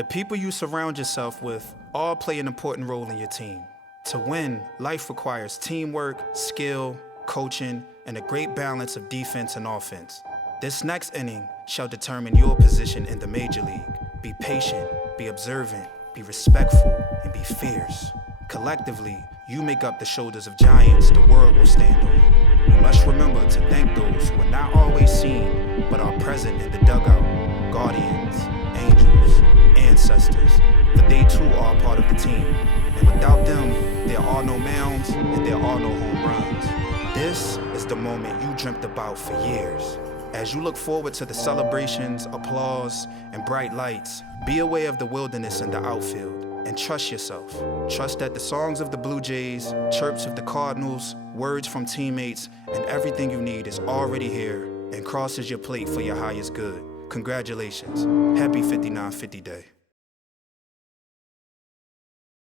The people you surround yourself with all play an important role in your team. To win, life requires teamwork, skill, coaching, and a great balance of defense and offense. This next inning shall determine your position in the major league. Be patient, be observant, be respectful, and be fierce. Collectively, you make up the shoulders of giants the world will stand on. You must remember to thank those who are not always seen, but are present in the dugout. Guardians, angels, ancestors, for they too are a part of the team. And without them, there are no mounds and there are no home runs. This is the moment you dreamt about for years. As you look forward to the celebrations, applause, and bright lights, be aware of the wilderness in the outfield and trust yourself. Trust that the songs of the Blue Jays, chirps of the Cardinals, words from teammates, and everything you need is already here and crosses your plate for your highest good. Congratulations. Happy 5950 Day.